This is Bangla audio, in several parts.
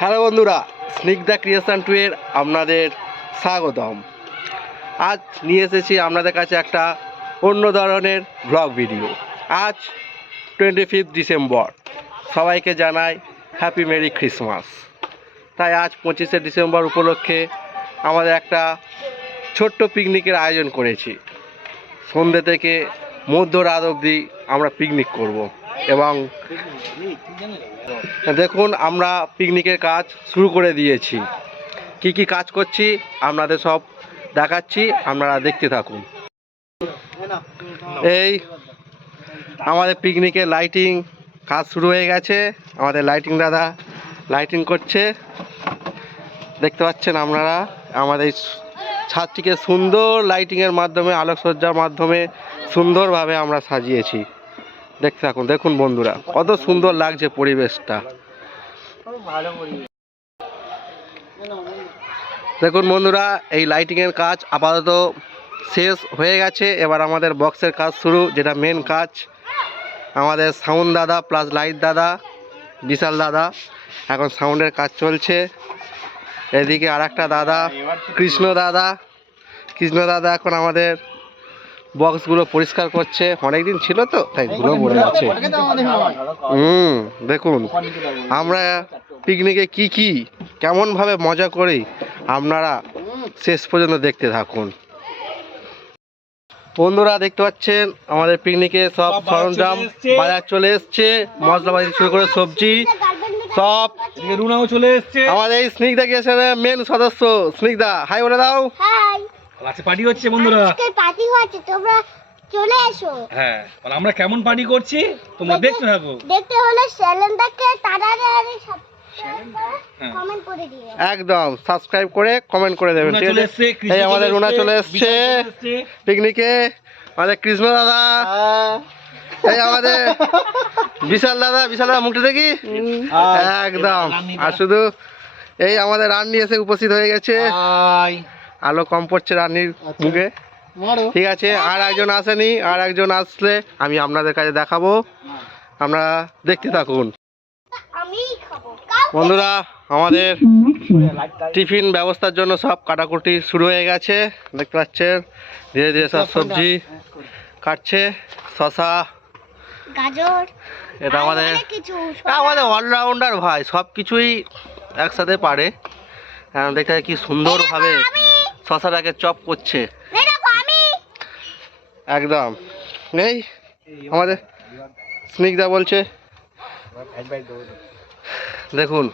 হ্যালো বন্ধুরা, স্নিগ্ধা ক্রিয়েশন টু এর আপনাদের স্বাগতম। আজ নিয়ে এসেছি আপনাদের কাছে একটা অন্য ধরনের ব্লগ ভিডিও আজ টোয়েন্টি ফিফথ ডিসেম্বর সবাইকে জানাই হ্যাপি মেরি ক্রিসমাস তাই আজ পঁচিশে ডিসেম্বর উপলক্ষে আমাদের একটা ছোট্ট পিকনিকের আয়োজন করেছি। সন্ধ্যে থেকে মধ্যরাত অবধি আমরা পিকনিক করব। এবং দেখুন, আমরা পিকনিকের কাজ শুরু করে দিয়েছি। কি কি কাজ করছি, আপনাদের সব দেখাচ্ছি, আপনারা দেখতে থাকুন। এই, আমাদের পিকনিকের লাইটিং কাজ শুরু হয়ে গেছে। আমাদের লাইটিং দাদা লাইটিং করছে। দেখতে পাচ্ছেন আপনারা, আমাদের ছাদটিকে সুন্দর লাইটিংয়ের মাধ্যমে, আলোকসজ্জার মাধ্যমে সুন্দরভাবে আমরা সাজিয়েছি। দেখতে থাকুন, দেখুন বন্ধুরা, কত সুন্দর লাগছে পরিবেশটা। দেখুন বন্ধুরা, এই লাইটিংয়ের কাজ আপাতত শেষ হয়ে গেছে। এবার আমাদের বক্সের কাজ শুরু, যেটা মেন কাজ। আমাদের সাউন্ড দাদা প্লাস লাইট দাদা, বিশাল দাদা, এখন সাউন্ডের কাজ চলছে। এদিকে আর দাদা, কৃষ্ণ দাদা। কৃষ্ণ দাদা এখন আমাদের বক্সগুলো পরিষ্কার করছে। অনেক দিন ছিল তো তাই ধুলো পড়ে আছে হুম দেখুন আমরা পিকনিকে কি কি কেমনভাবে মজা করি আপনারা শেষ পর্যন্ত দেখতে থাকুন। বন্ধুরা দেখতে পাচ্ছেন আমাদের পিকনিকে সব সরঞ্জাম চলে এসছে। বাজার চলে এসছে। মশলাপাতি শুরু করে সবজি সব রুনাও চলে এসছে। আমাদের এই স্নিগ্ধা গেছে মেন সদস্য। স্নিগ্ধা হাই বলে দাও। হাই আজকে পার্টি হচ্ছে বন্ধুরা। আজকে পার্টি হচ্ছে তোমরা চলে এসো। হ্যাঁ আমরা কেমন পার্টি করছি? তোমরা দেখতে থাকো। দেখতে হলে চ্যানেলটাকে তাড়াতাড়ি হ্যাঁ। কমেন্ট করে দিও। একদম সাবস্ক্রাইব করে কমেন্ট করে দেবেন ঠিক আছে? এই আমাদের রুনা চলে এসছে। চলে এসছে। পিকনিকে আমাদের কৃষ্ণ দাদা। এই আমাদের বিশাল দাদা বিশাল দাদা মুখটা দেখি? একদম। আর শুধু এই আমাদের রান্নি এসে উপস্থিত হয়ে গেছে। হাই। আলো কম পড়ছে রান্নির মুখে। ঠিক আছে আর একজন আসেনি আর একজন আসলে আমি আপনাদের কাছে দেখাবো। আপনারা দেখতে থাকুন। বন্ধুরা আমাদের টিফিন ব্যবস্থার জন্য সব কাটাকুটি শুরু হয়ে গেছে। দেখতে পাচ্ছেন ধীরে ধীরে সব সবজি কাটছে শশা। গাজর এটা আমাদের আমাদের অলরাউন্ডার ভাই সব কিছুই একসাথে পারে। দেখতে কি সুন্দরভাবে শশাটাকে চপ করছে। একদম। নেই? আমাদের স্নিগ্ধা বলছে। দেখুন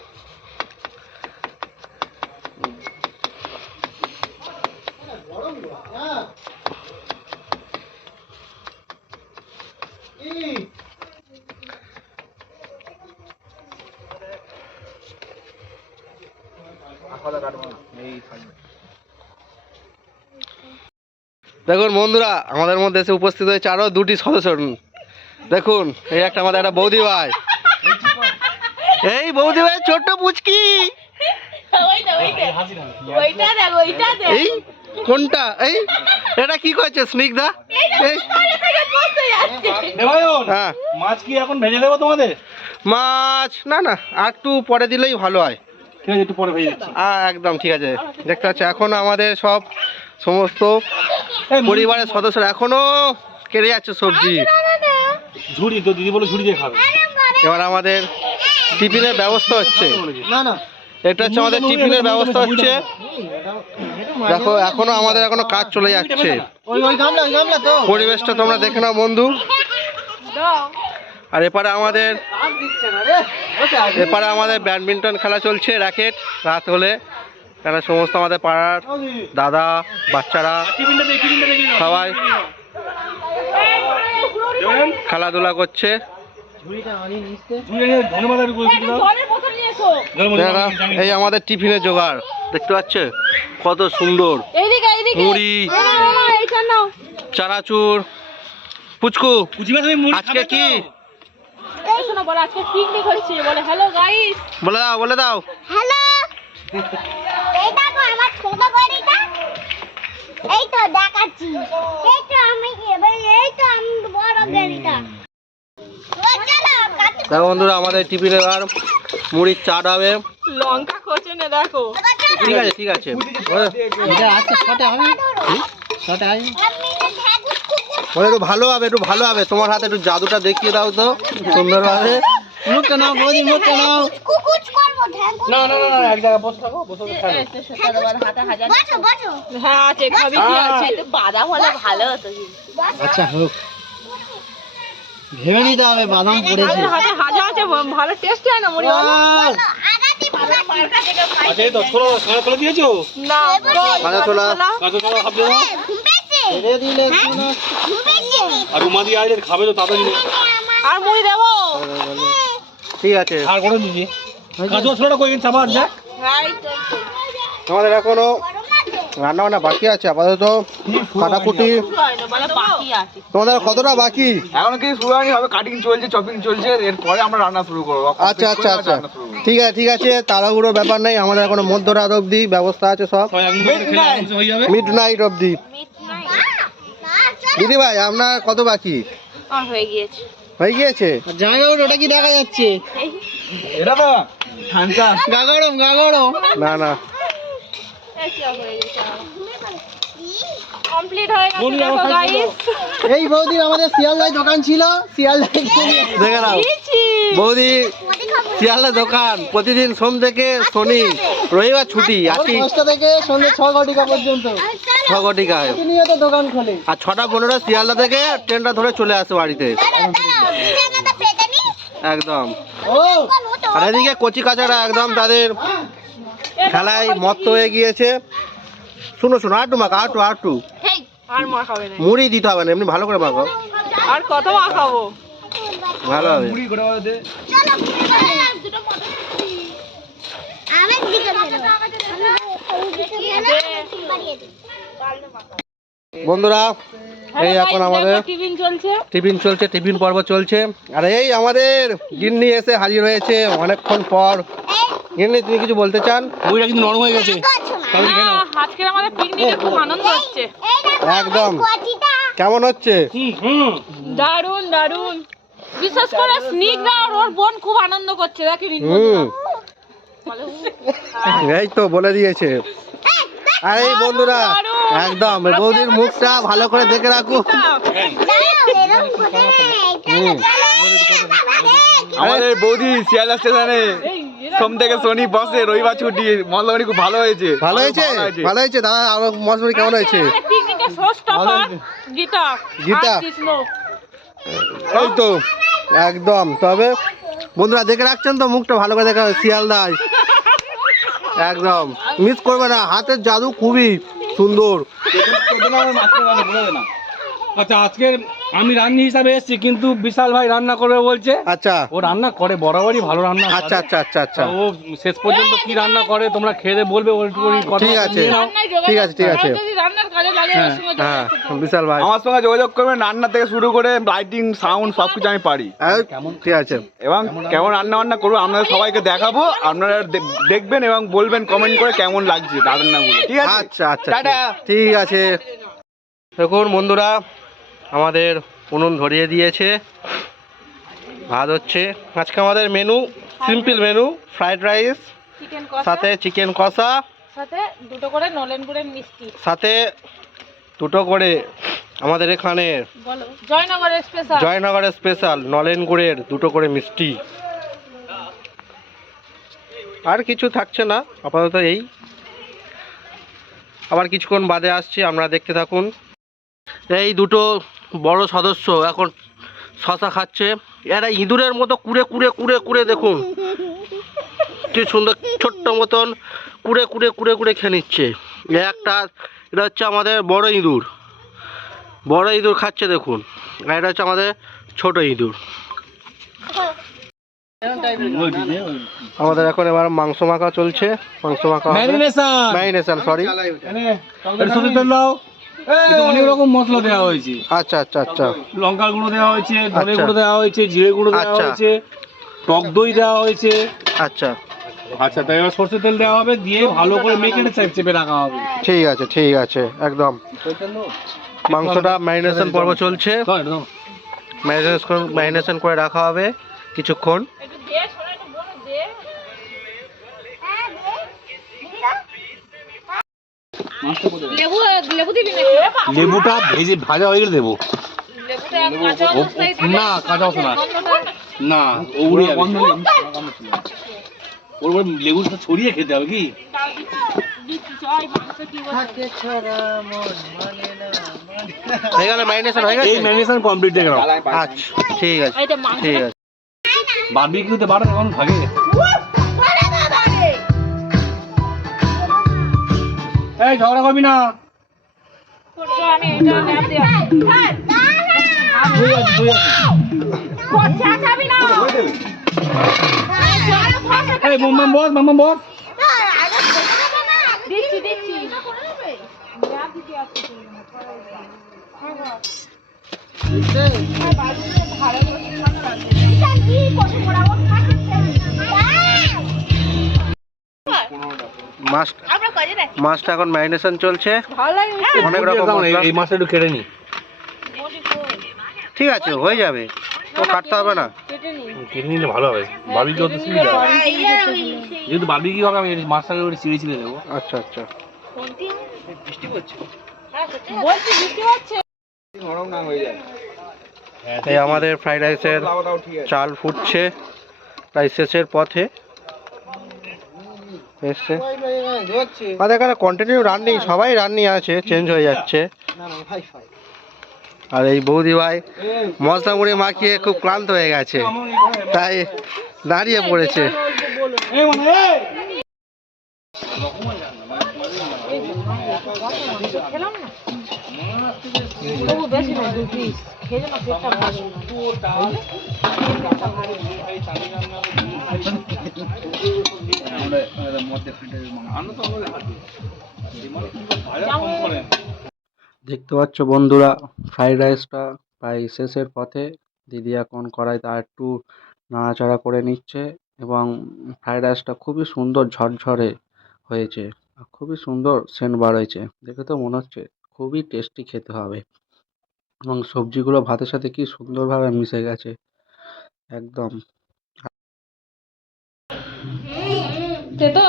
দেখুন বন্ধুরা আমাদের মধ্যে এসে উপস্থিত হয়েছে আরও দুটি সদস্য। দেখুন এই একটা আমাদের একটা বৌদি ভাই। এই বৌদি ভাই ছোট্ট পুচকি। এই কোনটা? এই এটা কি করছে স্নিগ্ধা? এই। হ্যাঁ। মাছ কি এখন ভেজে দেবো তোমাদের? মাছ না না আর একটু পরে দিলেই ভালো হয়। ঠিক আছে একটু পরে ভেজে একদম ঠিক আছে। দেখতে পাচ্ছি এখন আমাদের সব সমস্ত পরিবারের সদস্যরা এখনও কেড়ে যাচ্ছে সবজি। ঝুড়ি তো দিদি বলে ঝুড়ি দিয়ে খাবে। এবার আমাদের টিফিনের ব্যবস্থা হচ্ছে। না না এটা হচ্ছে আমাদের টিফিনের ব্যবস্থা হচ্ছে। দেখো এখনও আমাদের এখনও কাজ চলে যাচ্ছে। পরিবেশটা তোমরা দেখে নাও বন্ধু। আর এপারে আমাদের এপারে আমাদের ব্যাডমিন্টন খেলা চলছে র্যাকেট রাত হলে। এখানে সমস্ত আমাদের পাড়ার দাদা বাচ্চারা সবাই খেলাধুলা করছে। এই আমাদের টিফিনের জোগাড় দেখতে পাচ্ছে? কত সুন্দর। মুড়ি চানাচুর পুচকু আজকে কি? তো? এই শোনো বলে আজকে পিকনিক হচ্ছে বলে হ্যালো গাইস বলে দাও বলে দাও। হ্যালো এই দেখো আমার ছোট গাড়িটা এই তো দেখাচ্ছি। এই তো আমি এই তো আমি বড় গাড়িটা ও চলো কাটতে দেখো বন্ধুরা আমাদের টিফিনে এবার মুড়ির চাট হবে লঙ্কা কোচে নে দেখো। ঠিক আছে ঠিক আছে। একটু ভালো হবে একটু ভালো হবে। তোমার হাতে একটু জাদুটা দেখিয়ে দাও তো সুন্দরভাবে। মুখটা নাও বৌদি মুখটা নাও। না না না এক জায়গায় বসে থাকো বসে হ্যাঁ আছে খাবি কি আছে বাদাম হলে ভালো হতো আচ্ছা হোক ভেবে নিতে হবে বাদাম পড়েছে হাতে হাজা আছে ভালো টেস্ট হয় না মুড়ি আচ্ছা তো দিয়েছ না খাবে আর খাবে তো আর মুড়ি দেবো ঠিক আছে আর করে দিজি কই দেখ। আমাদের এখনও রান্না বান্না বাকি আছে আপাতত কাটাকুটি। তোমাদের কতটা বাকি? এখন কি শুরু হয়নি হবে কাটিং চলছে চপিং চলছে এরপরে আমরা রান্না শুরু করব। আচ্ছা আচ্ছা আচ্ছা। ঠিক আছে ঠিক আছে তাড়াহুড়ো ব্যাপার নেই আমাদের এখনও মধ্যরাত অবধি ব্যবস্থা আছে সব। মিড নাইট অবধি। দিদি ভাই আপনার কত বাকি? হয়ে গিয়েছে। হয়ে গিয়েছে? জামাই বাবু ওটা কি দেখা যাচ্ছে? এটা ঠান্ডা না না। এই বৌদির আমাদের শিয়ালদায় দোকান ছিল শিয়ালদায় দেখে নাও। বৌদি শিয়ালদা দোকান। প্রতিদিন সোম থেকে শনি রবিবার ছুটি আজকে দশটা থেকে সন্ধ্যে ছ ঘটিকা পর্যন্ত। ছ ঘটিকায় প্রতিনিয়ত দোকান খোলে। আর ছটা পনেরো শিয়ালদা থেকে ট্রেনটা ধরে চলে আসে বাড়িতে। একদম। আর এদিকে কচি কাচারা একদম তাদের খেলায় মত্ত হয়ে গিয়েছে। শুনো শুনো আটু মাখা আটু আটু আর মা খাবে না। মুড়ি দিতে হবে না এমনি ভালো করে মাখো। আর কত মা খাব? ভালো হবে। বন্ধুরা এই এখন আমাদের টিফিন চলছে। টিফিন চলছে টিফিন পর্ব চলছে। আর এই আমাদের গিন্নি এসে হাজির হয়েছে অনেকক্ষণ পর। গিন্নি তুমি কিছু বলতে চান? মুড়িটা কিন্তু নরম হয়ে গেছে। আহ, আজকের আমাদের পিকনিকে খুব আনন্দ হচ্ছে। একদম। কেমন হচ্ছে? দারুণ দারুণ বিশেষ করে স্নিগ্ধা আর ওর বোন খুব আনন্দ করছে দেখি হুম। এই তো বলে দিয়েছে। আরে বন্ধুরা একদম বৌদির মুখটা ভালো করে দেখে রাখো। হুম। আমাদের বৌদি শিয়ালদা স্টেশনে সোম থেকে শনি বসে রবিবার ছুটি মন্দগড়ি খুব ভালো হয়েছে। ভালো হয়েছে? ভালো হয়েছে। দাদা আমার মশবরি কেমন হয়েছে? গীতা গীতা। কৃষ্ণ। এই তো। একদম, তবে বন্ধুরা দেখে রাখছেন তো, মুখটা ভালো করে দেখা শিয়ালদাস একদম মিস করবে না, হাতের জাদু খুবই সুন্দর। আচ্ছা আজকের আমি রান্নি হিসাবে এসেছি কিন্তু বিশাল ভাই রান্না করবে বলছে। আচ্ছা। ও রান্না করে বরাবরই ভালো রান্না আচ্ছা আচ্ছা আচ্ছা আচ্ছা। ও শেষ পর্যন্ত কি রান্না করে তোমরা খেয়ে বলবে কথা ঠিক আছে। ঠিক আছে, ঠিক আছে। যদি রান্নার কাজে লাগে ওর হ্যাঁ হবে। বিশাল ভাই। আমার সঙ্গে যোগাযোগ করবেন রান্না থেকে শুরু করে লাইটিং সাউন্ড সবকিছু আমি পারি। এই, ঠিক আছে। এবং কেমন রান্না বান্না করব আপনাদের সবাইকে দেখাবো আপনারা দেখবেন এবং বলবেন কমেন্ট করে কেমন লাগছে রান্নাগুলো ঠিক আছে? আচ্ছা আচ্ছা টাটা। ঠিক আছে। দেখুন বন্ধুরা আমাদের উনুন ধরিয়ে দিয়েছে। ভাত হচ্ছে। আজকে আমাদের menu simple menu fried rice সাথে চিকেন কষা। সাথে দুটো করে নলেন গুড়ের মিষ্টি। সাথে দুটো করে আমাদের এখানে জয়নগরের স্পেশাল জয়নগরের স্পেশাল নলেন গুড়ের দুটো করে মিষ্টি। আর কিছু থাকছে না আপাতত এই। আবার কিছুক্ষণ বাদে আসছি আপনারা দেখতে থাকুন। এই দুটো বড় সদস্য এখন শশা খাচ্ছে। এরা ইঁদুরের মতো কুড়ে কুড়ে কুড়ে কুড়ে দেখুন। কি সুন্দর ছোট্ট মতন কুড়ে কুড়ে কুড়ে কুড়ে খেয়ে নিচ্ছে। একটা এটা হচ্ছে আমাদের বড় ইঁদুর। বড় ইঁদুর খাচ্ছে দেখুন। আর এটা হচ্ছে আমাদের ছোট ইঁদুর। আমাদের এখন এবার মাংস মাখা চলছে। মাংস মাখা ম্যারিনেশন সরি এতে অনেক রকম মশলা দেওয়া হয়েছে। আচ্ছা আচ্ছা আচ্ছা। লঙ্কার গুঁড়ো দেওয়া হয়েছে ধনে আচ্ছা। গুঁড়ো দেওয়া হয়েছে জিরে গুঁড়ো দেওয়া আচ্ছা। হয়েছে টক দই দেওয়া হয়েছে। আচ্ছা। আচ্ছা তাই এবার সরষের তেল দেওয়া হবে দিয়ে ভালো করে মেখে চেপে চেপে রাখা হবে। ঠিক আছে ঠিক আছে একদম। মাংসটা ম্যারিনেশন পর্ব চলছে। ম্যারিনেশন ম্যারিনেশন করে রাখা হবে কিছুক্ষণ। লেবুটা ভেজে ভাজা হয়ে গেলে দেবো। না কাঁচা অবস্থা না গন্ধটা- না উড়ে যাবে ওর লেবুটা ছড়িয়ে খেতে হবে কি? হয়ে গেল ম্যারিনেশন হয়ে গেছে? এই ম্যারিনেশন কমপ্লিট নাও আচ্ছা ঠিক আছে ঠিক আছে। বারবিকিউতে এখন এই ঝগড়া করবি না। এই মাম্মা বস মাম্মা বস দিচ্ছি, দিচ্ছি। মাছ মাছটা এখন ম্যারিনেশন চলছে? অনেক রকম মশলা। এই মাছটা একটু কেটে নি। ঠিক আছে হয়ে যাবে। ও কাটতে হবে না। কেটে নিলে ভালো হবে। বারবিকিউ হতে সুবিধা। হবে। যেহেতু বারবিকিউ হবে আমি মাছটাকে ওটা ছিঁড়ে ছিঁড়ে দেবো আচ্ছা আচ্ছা। বলছি? বৃষ্টি হচ্ছে? নরম না হয়ে যায়? এই আমাদের ফ্রাইড রাইসের চাল ফুটছে। প্রায় শেষের পথে। এসছে আমাদের এখানে কন্টিনিউ রান্নি সবাই রান্নি আছে চেঞ্জ হয়ে যাচ্ছে আর এই বৌদি ভাই মশলা মুড়ি মাখিয়ে খুব ক্লান্ত হয়ে গেছে তাই দাঁড়িয়ে পড়েছে খেলাম না দেখতে পাচ্ছ বন্ধুরা ফ্রাইড রাইসটা প্রায় শেষের পথে। দিদি এখন কড়াইতে আর একটু নাড়াচাড়া করে নিচ্ছে এবং ফ্রাইড রাইসটা খুবই সুন্দর ঝরঝরে হয়েছে। খুবই সুন্দর সেন্ট বার হয়েছে। দেখে তো মনে হচ্ছে খুবই টেস্টি খেতে হবে। এবং সবজিগুলো ভাতের সাথে কি সুন্দরভাবে মিশে গেছে। একদম। তো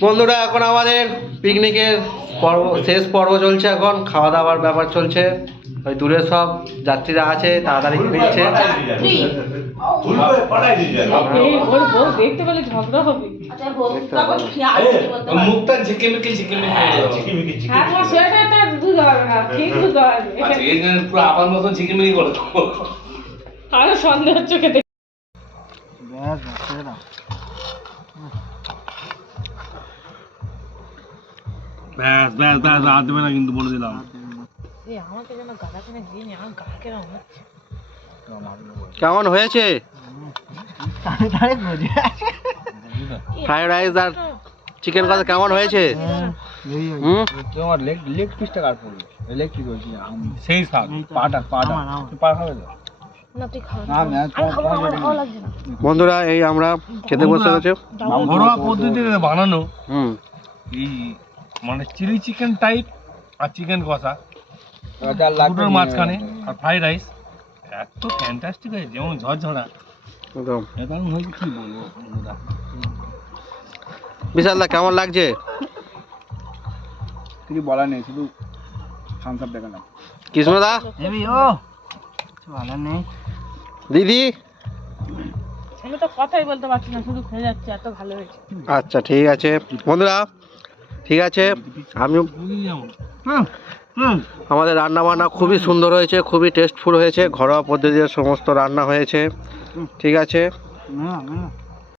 বন্ধুরা এখন আমাদের পিকনিকের পর্ব শেষ পর্ব চলছে এখন খাওয়া দাওয়ার ব্যাপার চলছে ওই দূরে সব যাত্রীরা আছে তাড়াতাড়ি নিচ্ছে হ্যাঁ আচ্ছা দেবো আরও সন্দেহ চোখে ব্যাস ব্যাস ব্যাস রাত দেবে না কিন্তু বলে দিলাম। কেমন হয়েছে? ফ্রাইড রাইস আর চিকেন কষা কেমন হয়েছে? তোমার লেগ লেগ পিসটা কার পড়ল? লেগ পিস বলছি সেই পাটা পাটা। পা খাবে তো? ভালো বন্ধুরা এই আমরা খেতে বসে গেছে ঘরোয়া পদ্ধতিতে বানানো হুম। এই মানে চিলি চিকেন টাইপ আর চিকেন কষা। দুটোর মাঝখানে আর ফ্রাইড রাইস এত ফ্যান্টাস্টিক হয়েছে যেমন ঝরঝরা। একদম। এটা হয়েছে কি বলব বন্ধুরা? বিশালদা কেমন লাগছে? কিছু বলার নেই শুধু থামস আপ দেখালাম। কৃষ্ণদা? দিদি? আমি তো কথাই বলতে পারছি না শুধু খেয়ে যাচ্ছে এত ভালো হয়েছে। আচ্ছা ঠিক আছে। বন্ধুরা ঠিক আছে আমি আমাদের রান্না বান্না খুবই সুন্দর হয়েছে খুবই টেস্টফুল হয়েছে ঘরোয়া পদ্ধতিতে সমস্ত রান্না হয়েছে ঠিক আছে?